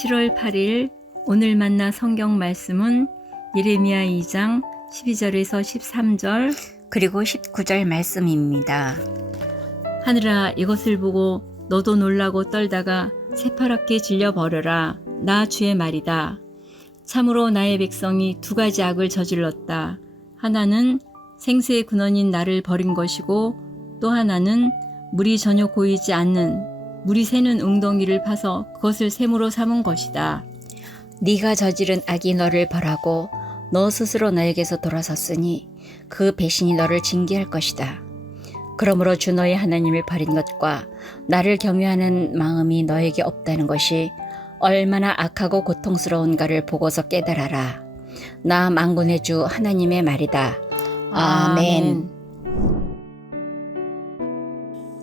7월 8일 오늘 만나 성경 말씀은 예레미야 2장 12절에서 13절 그리고 19절 말씀입니다. 하늘아, 이것을 보고 너도 놀라고 떨다가 새파랗게 질려버려라. 나 주의 말이다. 참으로 나의 백성이 두 가지 악을 저질렀다. 하나는 생수의 근원인 나를 버린 것이고, 또 하나는 물이 전혀 고이지 않는 물이 새는 웅덩이를 파서 그것을 샘으로 삼은 것이다. 네가 저지른 악이 너를 벌하고 너 스스로 너에게서 돌아섰으니 그 배신이 너를 징계할 것이다. 그러므로 주 너의 하나님을 버린 것과 나를 경외하는 마음이 너에게 없다는 것이 얼마나 악하고 고통스러운가를 보고서 깨달아라. 나 만군의 주 하나님의 말이다. 아멘.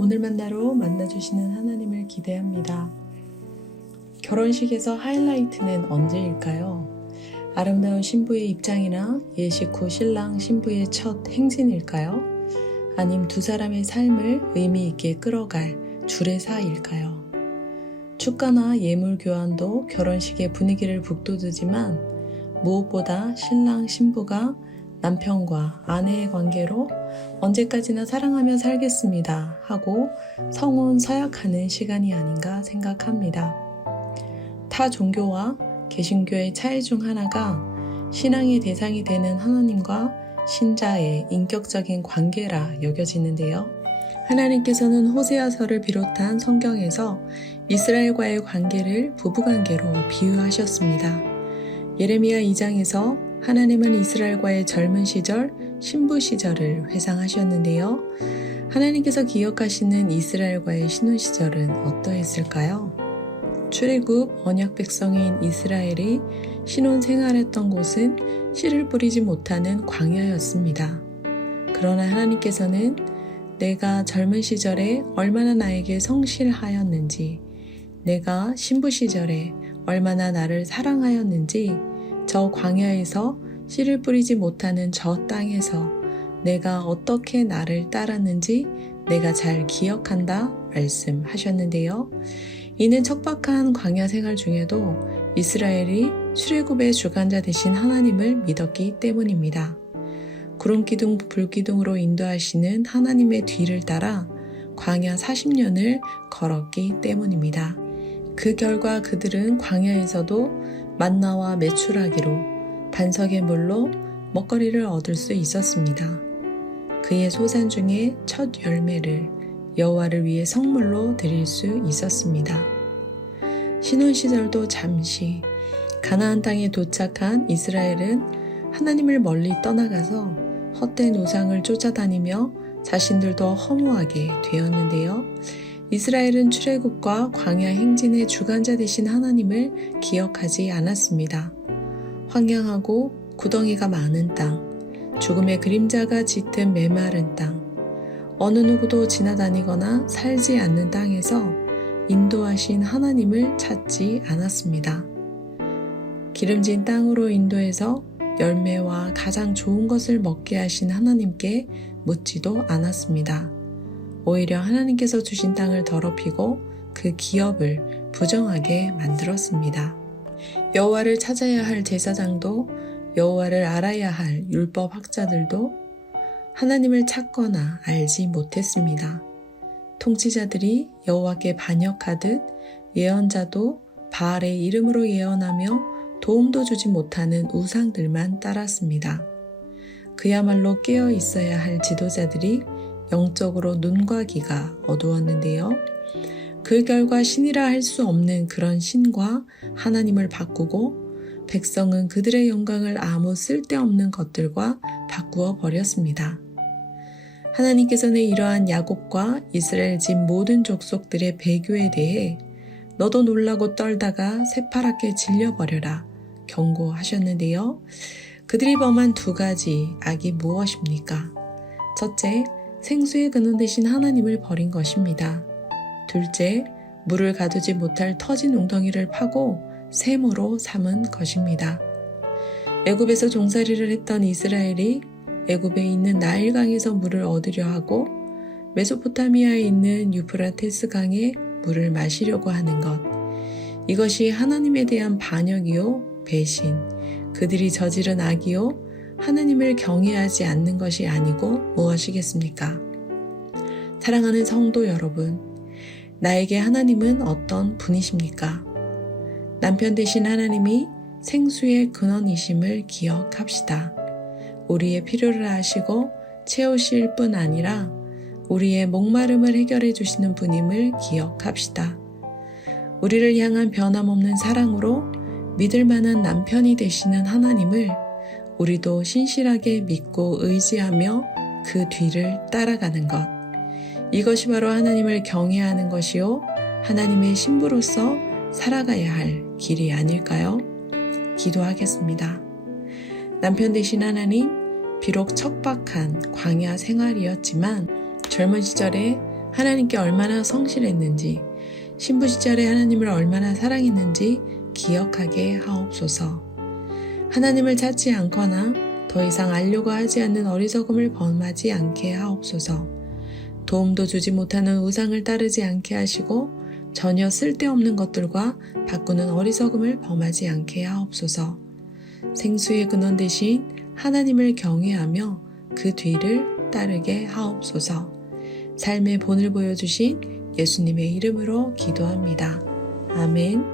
오늘 만나로 만나주시는 하나님을 기대합니다. 결혼식에서 하이라이트는 언제일까요? 아름다운 신부의 입장이나 예식 후 신랑 신부의 첫 행진일까요? 아님 두 사람의 삶을 의미 있게 끌어갈 주례사일까요? 축가나 예물 교환도 결혼식의 분위기를 북돋우지만 무엇보다 신랑 신부가 남편과 아내의 관계로 언제까지나 사랑하며 살겠습니다 하고 성혼 서약하는 시간이 아닌가 생각합니다. 타 종교와 개신교의 차이 중 하나가 신앙의 대상이 되는 하나님과 신자의 인격적인 관계라 여겨지는데요. 하나님께서는 호세아서를 비롯한 성경에서 이스라엘과의 관계를 부부관계로 비유하셨습니다. 예레미야 2장에서 하나님은 이스라엘과의 젊은 시절, 신부 시절을 회상하셨는데요. 하나님께서 기억하시는 이스라엘과의 신혼 시절은 어떠했을까요? 출애굽 언약 백성인 이스라엘이 신혼 생활했던 곳은 씨를 뿌리지 못하는 광야였습니다. 그러나 하나님께서는 내가 젊은 시절에 얼마나 나에게 성실하였는지, 내가 신부 시절에 얼마나 나를 사랑하였는지, 저 광야에서 씨를 뿌리지 못하는 저 땅에서 내가 어떻게 나를 따랐는지 내가 잘 기억한다 말씀하셨는데요. 이는 척박한 광야 생활 중에도 이스라엘이 출애굽의 주관자 되신 하나님을 믿었기 때문입니다. 구름기둥 불기둥으로 인도하시는 하나님의 뒤를 따라 광야 40년을 걸었기 때문입니다. 그 결과 그들은 광야에서도 만나와 메추라기로 반석의 물로 먹거리를 얻을 수 있었습니다. 그의 소산 중에 첫 열매를 여호와를 위해 성물로 드릴 수 있었습니다. 신혼 시절도 잠시 가나안 땅에 도착한 이스라엘은 하나님을 멀리 떠나가서 헛된 우상을 쫓아다니며 자신들도 허무하게 되었는데요. 이스라엘은 출애굽과 광야 행진의 주관자 되신 하나님을 기억하지 않았습니다. 황량하고 구덩이가 많은 땅, 죽음의 그림자가 짙은 메마른 땅, 어느 누구도 지나다니거나 살지 않는 땅에서 인도하신 하나님을 찾지 않았습니다. 기름진 땅으로 인도해서 열매와 가장 좋은 것을 먹게 하신 하나님께 묻지도 않았습니다. 오히려 하나님께서 주신 땅을 더럽히고 그 기업을 부정하게 만들었습니다. 여호와를 찾아야 할 제사장도 여호와를 알아야 할 율법 학자들도 하나님을 찾거나 알지 못했습니다. 통치자들이 여호와께 반역하듯 예언자도 바알의 이름으로 예언하며 도움도 주지 못하는 우상들만 따랐습니다. 그야말로 깨어 있어야 할 지도자들이 영적으로 눈과 귀가 어두웠는데요. 그 결과 신이라 할 수 없는 그런 신과 하나님을 바꾸고 백성은 그들의 영광을 아무 쓸데없는 것들과 바꾸어 버렸습니다. 하나님께서는 이러한 야곱과 이스라엘 집 모든 족속들의 배교에 대해 너도 놀라고 떨다가 새파랗게 질려버려라 경고하셨는데요. 그들이 범한 두 가지 악이 무엇입니까? 첫째, 생수의 근원 되신 하나님을 버린 것입니다. 둘째, 물을 가두지 못할 터진 웅덩이를 파고 샘으로 삼은 것입니다. 애굽에서 종살이를 했던 이스라엘이 애굽에 있는 나일강에서 물을 얻으려 하고 메소포타미아에 있는 유프라테스 강에 물을 마시려고 하는 것, 이것이 하나님에 대한 반역이요 배신, 그들이 저지른 악이요 하나님을 경외하지 않는 것이 아니고 무엇이겠습니까? 사랑하는 성도 여러분, 나에게 하나님은 어떤 분이십니까? 남편 되신 하나님이 생수의 근원이심을 기억합시다. 우리의 필요를 아시고 채우실 뿐 아니라 우리의 목마름을 해결해 주시는 분임을 기억합시다. 우리를 향한 변함없는 사랑으로 믿을 만한 남편이 되시는 하나님을 우리도 신실하게 믿고 의지하며 그 뒤를 따라가는 것. 이것이 바로 하나님을 경외하는 것이요 하나님의 신부로서 살아가야 할 길이 아닐까요? 기도하겠습니다. 남편 되신 하나님, 비록 척박한 광야 생활이었지만 젊은 시절에 하나님께 얼마나 성실했는지, 신부 시절에 하나님을 얼마나 사랑했는지 기억하게 하옵소서. 하나님을 찾지 않거나 더 이상 알려고 하지 않는 어리석음을 범하지 않게 하옵소서. 도움도 주지 못하는 우상을 따르지 않게 하시고 전혀 쓸데없는 것들과 바꾸는 어리석음을 범하지 않게 하옵소서. 생수의 근원 대신 하나님을 경외하며 그 뒤를 따르게 하옵소서. 삶의 본을 보여주신 예수님의 이름으로 기도합니다. 아멘.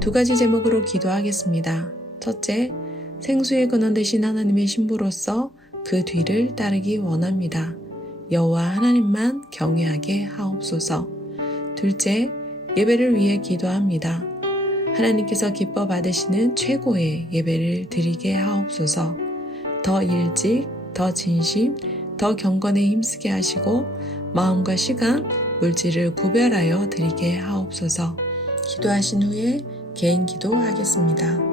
2가지 제목으로 기도하겠습니다. 첫째, 생수의 근원 되신 하나님의 신부로서 그 뒤를 따르기 원합니다. 여호와 하나님만 경외하게 하옵소서. 둘째, 예배를 위해 기도합니다. 하나님께서 기뻐 받으시는 최고의 예배를 드리게 하옵소서. 더 일찍, 더 진심, 더 경건에 힘쓰게 하시고 마음과 시간, 물질을 구별하여 드리게 하옵소서. 기도하신 후에 개인 기도하겠습니다.